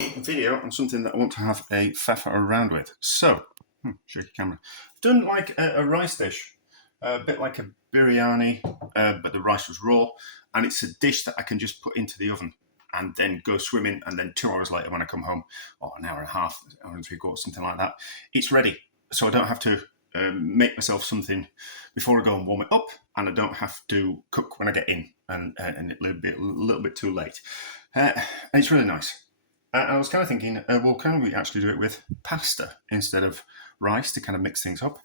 video on something that I want to have a faffa around with. So, shaky camera. I've done like a rice dish, a bit like a biryani, but the rice was raw, and it's a dish that I can just put into the oven and then go swimming, and then 2 hours later when I come home, or an hour and a half, hour and 3/4, something like that, it's ready. So I don't have to make myself something before I go and warm it up, and I don't have to cook when I get in, and a little bit too late. And it's really nice. I was kind of thinking, well, can we actually do it with pasta instead of rice to kind of mix things up?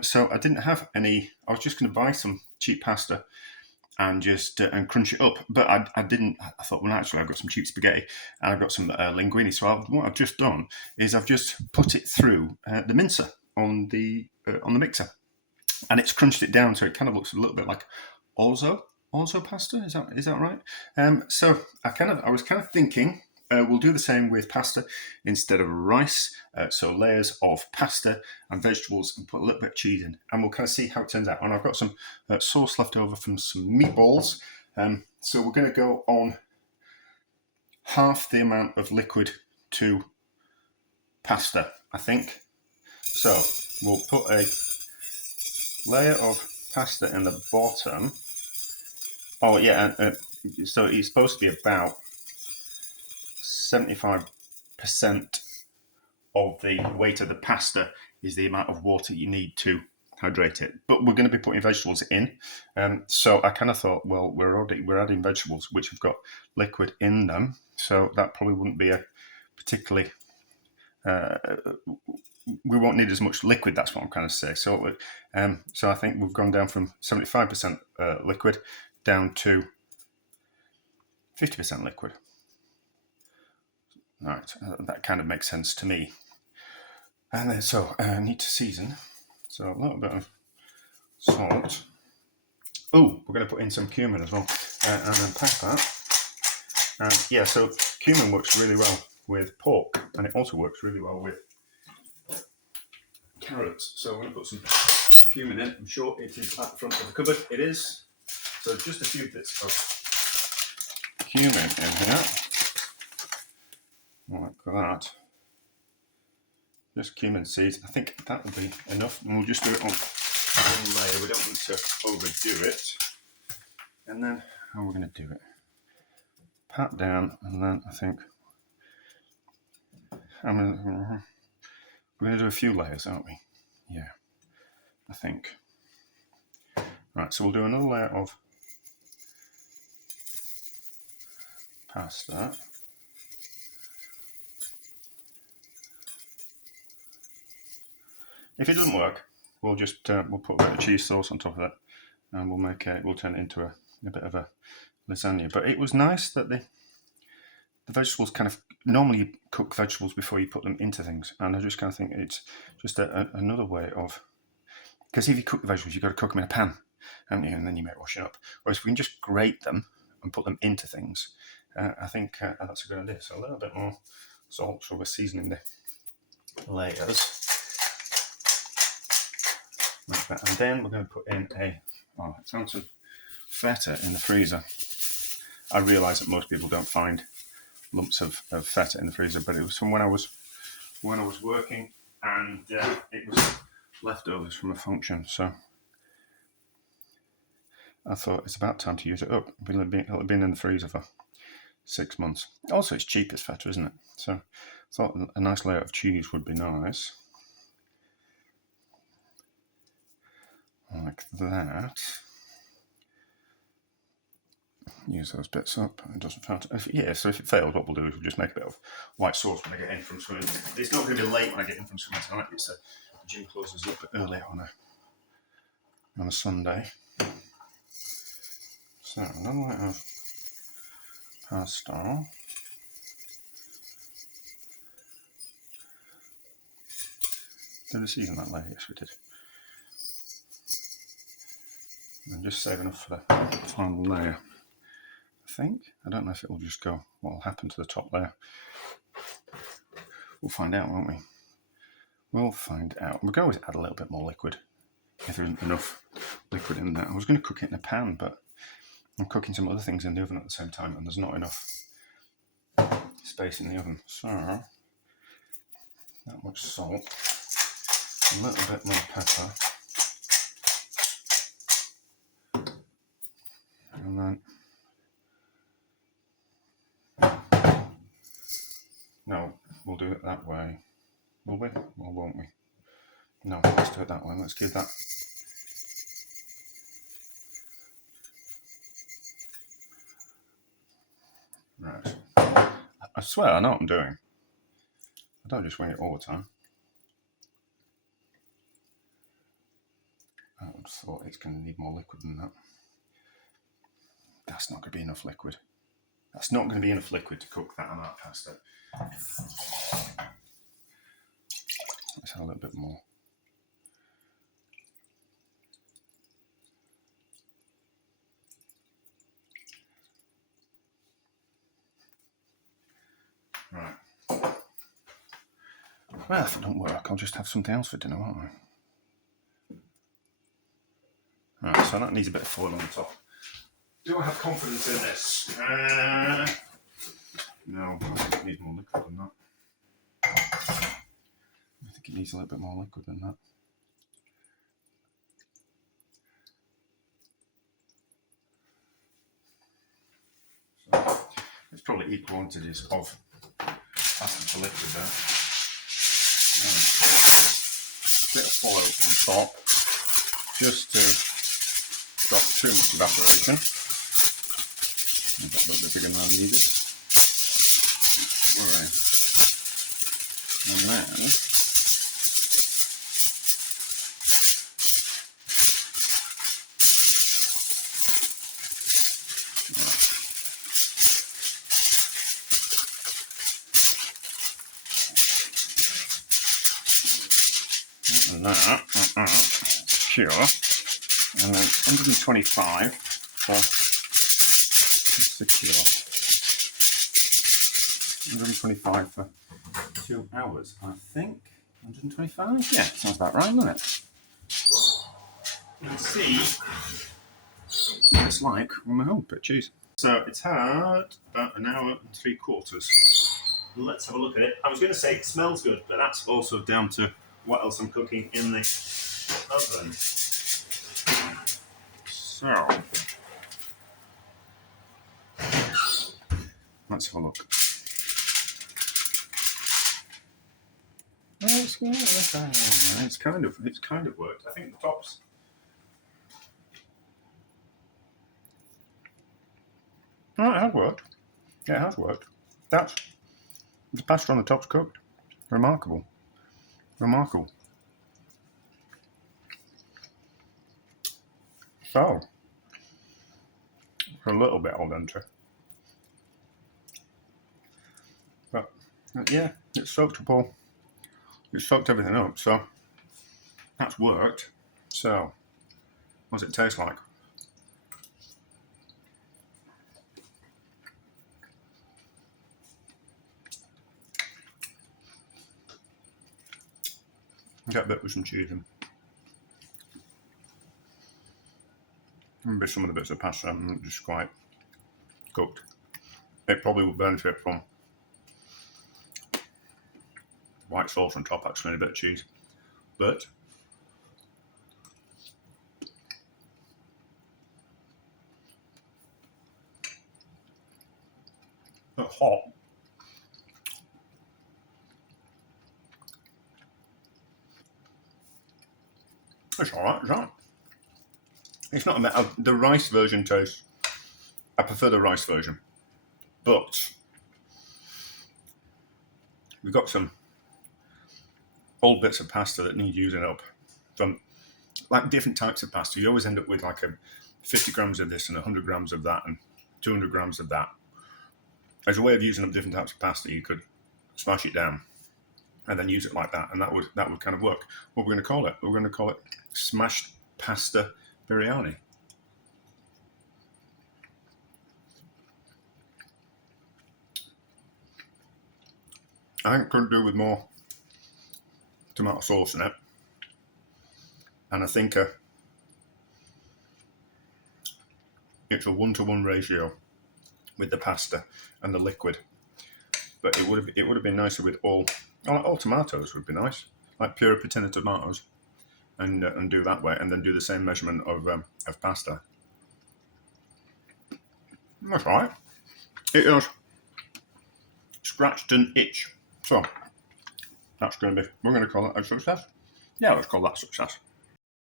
So I didn't have any. I was just going to buy some cheap pasta and just and crunch it up. But I didn't. I thought, well, actually, I've got some cheap spaghetti and I've got some linguine. So what I've just done is I've just put it through the mincer on the mixer, and it's crunched it down, so it kind of looks a little bit like orzo pasta. Is that right? So I was kind of thinking. We'll do the same with pasta instead of rice. So layers of pasta and vegetables, and put a little bit of cheese in, and we'll kind of see how it turns out. And I've got some sauce left over from some meatballs. So we're going to go on half the amount of liquid to pasta, I think. So we'll put a layer of pasta in the bottom. Oh yeah, so it's supposed to be about 75% of the weight of the pasta is the amount of water you need to hydrate it. But we're going to be putting vegetables in, so I kind of thought, well, we're adding vegetables which have got liquid in them, so that probably wouldn't be a particularly. We won't need as much liquid. That's what I'm kind of saying. So I think we've gone down from 75% liquid down to 50% liquid. Right, that kind of makes sense to me. And then, so I need to season. So a little bit of salt. Oh, we're going to put in some cumin as well, and then pepper. And yeah, so cumin works really well with pork, and it also works really well with carrots. So I'm going to put some cumin in. I'm sure it is at the front of the cupboard. It is. So just a few bits of cumin in here. Like that. Just cumin seeds. I think that will be enough, and we'll just do it on one layer. We don't want to overdo it. And then how are we going to do it? Pat down, and then I think we're going to do a few layers, aren't we? Yeah, I think. Right, so we'll do another layer of pasta. If it doesn't work, we'll just we'll put a bit of cheese sauce on top of it, and we'll turn it into a bit of a lasagna. But it was nice that the vegetables kind of normally you cook vegetables before you put them into things, and I just kind of think it's just another way of, because if you cook the vegetables, you've got to cook them in a pan, haven't you? And then you make washing up. Whereas if we can just grate them and put them into things, I think that's a good idea. So a little bit more salt, so we're seasoning the layers. Like that. And then we're going to put in I found some feta in the freezer. I realise that most people don't find lumps of feta in the freezer, but it was from when I was working, and it was leftovers from a function. So I thought it's about time to use it up. It'll have been in the freezer for 6 months. Also, it's cheap as feta, isn't it? So I thought a nice layer of cheese would be nice. Like that. Use those bits up. It doesn't fail. So if it fails, what we'll do is we'll just make a bit of white sauce when I get in from swimming. It's not going to be late when I get in from swimming tonight. It's the gym closes a little bit early on a Sunday. So another layer of pasta. Did we season that layer? Yes, we did. And just save enough for the final layer. I think. I don't know if it will just go, what will happen to the top layer. We'll find out, won't we? We'll find out. We can always add a little bit more liquid if there isn't enough liquid in there. I was going to cook it in a pan, but I'm cooking some other things in the oven at the same time, and there's not enough space in the oven. So, that much salt, a little bit more pepper, and then, no, we'll do it that way. Will we? Or won't we? No, let's do it that way. Let's give that. Right. I swear I know what I'm doing. I don't just wing it all the time. I would have thought it's going to need more liquid than that. That's not going to be enough liquid. That's not going to be enough liquid to cook that amount of pasta. Let's have a little bit more. Right. Well, if it don't work, I'll just have something else for dinner, won't I? Right, so that needs a bit of foil on the top. Do I have confidence in this? No, I think it needs more liquid than that. I think it needs a little bit more liquid than that. So, it's probably equal quantities of pasta to liquid there. A bit of foil on top, just to stop too much evaporation. That looked bigger than I needed. Don't worry. And then that secure, and then 125 for secure. 125 for 2 hours, I think. 125? Yeah, sounds about right, doesn't it? Let's see what it's like when we're home. But cheese. So it's had about an hour and 3/4. Let's have a look at it. I was going to say it smells good, but that's also down to what else I'm cooking in the oven. So let's have a look. It's kind of worked. I think the tops. Oh, it has worked. Yeah, it has worked. That's the pasta on the top's cooked. Remarkable. Remarkable. So, a little bit al dente. But yeah, it's soaked up all. It's soaked everything up, so that's worked. So, what does it taste like? Get a bit with some cheese in. Maybe some of the bits of pasta aren't just quite cooked. It probably would benefit from white sauce on top, actually, and a bit of cheese. But it's hot. It's alright, it's alright. It's not a matter. The rice version tastes. I prefer the rice version. But we've got some old bits of pasta that need using up from like different types of pasta. You always end up with like 50 grams of this and 100 grams of that and 200 grams of that. As a way of using up different types of pasta, you could smash it down and then use it like that, and that would kind of work. What we're going to call it? We're going to call it smashed pasta biryani. I think it could do with more tomato sauce in it, and I think it's a 1-to-1 ratio with the pasta and the liquid. but it would have been nicer with all tomatoes would be nice, like pure patina tomatoes, and do that way, and then do the same measurement of pasta. That's right. It has scratched an itch. So that's going to be. We're going to call that a success. Yeah, let's call that a success.